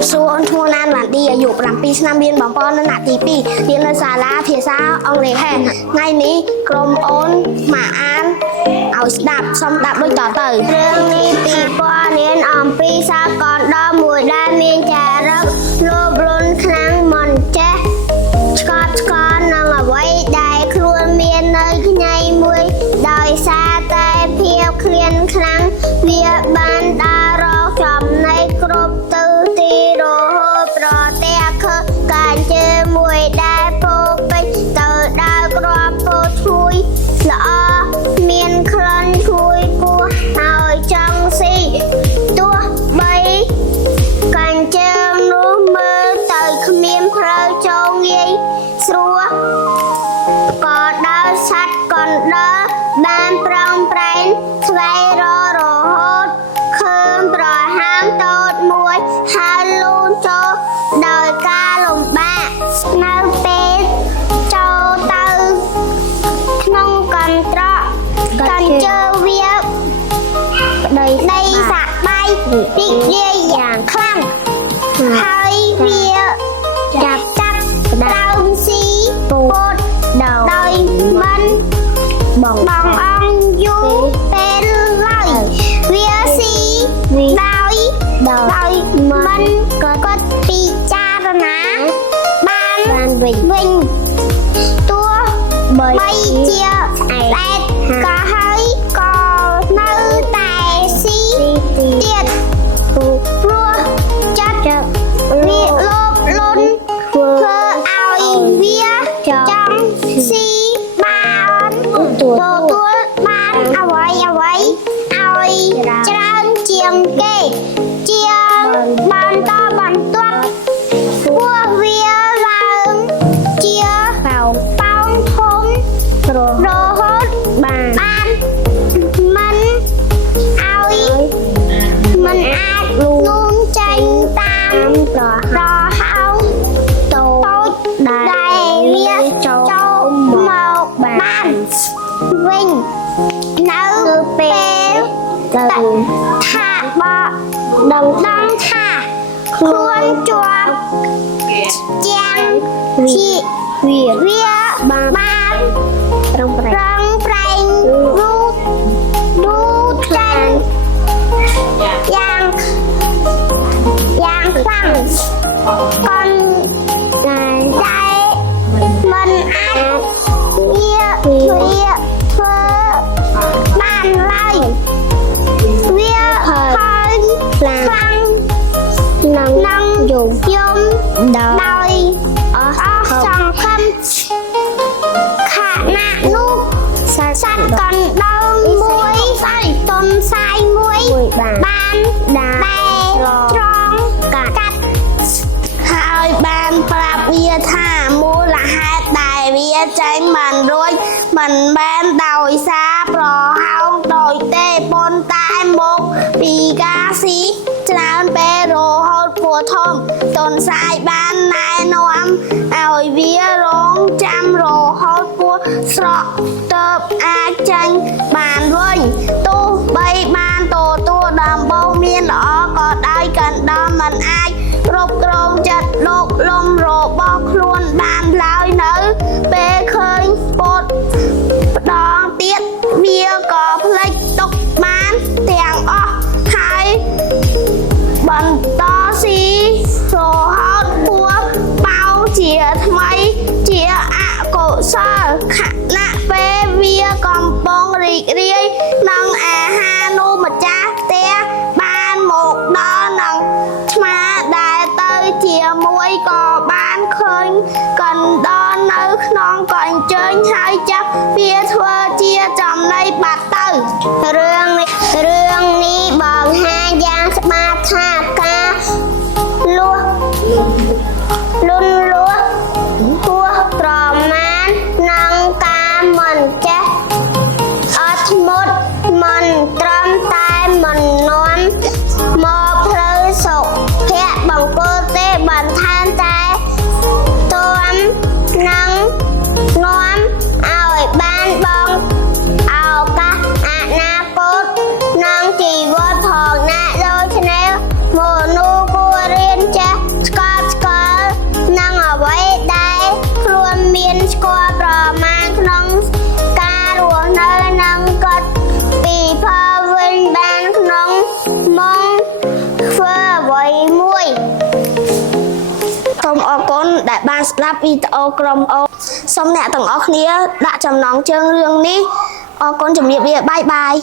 บសួរអូនឈ្មោះណានវ៉ាន់ឌីអាយុ7ឆ្នាំរៀនបងប្អូននៅថ្នាក់ទី2រៀននៅសាលាភាសាអង់គ្លេសហេថ្ងៃនេះក្រុមអូនមកអានឲ្យស្ដាប់សូមស្ដាប់ដូចតទៅរឿងនេះពីពណ៌រៀនអំពីសាកលដ៏មួយដែលមានចារឹកលោភលន់ខ្លាំងមិនចេះឆ្កត់ឆ្កល់នឹងអ្វីដែលខ្លួនមាននៅថ្ងៃមួយដោយសារតែភាពឃ្លានខ្លាំងវាបានដើររកចំណៃគ្រប់ទៅទីរហូតប្រទះខឹកកានជើមួយដែលពោពេញទៅដល់គ្រាប់ពោឈួយល្អមានក្លិនឈួយគោះហើយចង់ស៊ីទោះបីកានជើនោះមើលទៅគ្មានផ្លូវចូលងាយស្រួលក៏ដល់សัตว์កណ្ដុរបានប្រឹងប្រែងស្វែងរករហូតឃើញប្រហាមតូចមួយហើយលូនចូលដោយការលំបាកនៅពេលចូលទៅក្នុងកន្ត្រកកញ្ជើវាដីសាក់បាយរីករាយយ៉ាងខ្លាំងហើយវាចាប់ដើមស៊ីពោតដោយមិនបងអង្គយូរពេលឡើយវាស៊ីដោយមិនក៏ពិចារណាបានវិញទោះបីជាស្អែកក៏ហើយក៏នៅតែស៊ីទៀតព្រោះចិត្តវាលោភលន់ធ្វើឲ្យវាចង់ស៊ីបានទទួលបានអ្វីឲ្យច្រើនជាងគេជាបន្តបន្ទាប់ពួកវាឡើងជាប៉ោងធំរហូតបានមិនអាចនួនចេញតាមប្រហោងតូចដែលវាចូលមកបានវិញនៅពេលថាបដឹងថាខ្លួនជាប់ជាងវាបានប្រឹងប្រែងរូតចេញយ៉ាងខ្លាំងក៏តែមិនអាចវាធ្វើបានឡើយវាហើយខ្លាំងនឹងយំដោយអស់សង្ឃឹមខណៈនោះសត្វកណ្ដុរមួយទុំសាយមួយបានដែលត្រង់កាត់ហើយបានប្រាប់វាថាមូលហេតុដែលវាចេញមិនរួចមិនមែនដោយសារប្រហោងដូចទេប៉ុន្តែមកពីការស៊ីច្រើនពេលរហូតពោះធំទុនសាយបានណែនាំឲ្យវារងចាំរហូតពោះស្រក់ទើបអាចចេញបានវិញទោះបីបានទទួលដំបូងមានល្អក៏ដោយកណ្ដាលមិនអាចគ្រប់គ្រងចិត្តលោកលំរបស់ខ្លួនបានឡើយនៅពេលឃើញពោតម្ដងទៀតវាក៏ភ្លេចទុកបានទាំងអស់ហើយបន្តស៊ីរហូតពោះបោជាថ្មីជាអកុសលខណៈពេលវាកំពុងរីករាយនឹងអាហារនោះម្ចាស់ផ្ទះបានមកដល់នឹងឆ្មាដែលទៅជាមួយក៏បានឃើញកណ្ដុរនៅក្នុងកញ្ជើញហើយចាប់វាធ្វើជាចំណីបាត់ទៅរឿងនេះបង្ហាញយ៉ាងច្បាស់ថាការលួចហួសប្រមាណនឹងការមិនចេះអត់ធ្មត់មិនត្រឹមតែមិននាំមកផ្លូវសុភមង្គលទេបន្ថែមតែនាំឲ្យបានបងឱកាសអនាគត បានស្ដាប់វីដេអូក្រុមអូនសូមអ្នកទាំងអស់គ្នាដាក់ចំណងជើងរឿងនេះអរគុណជំរាបលាបាយបាយ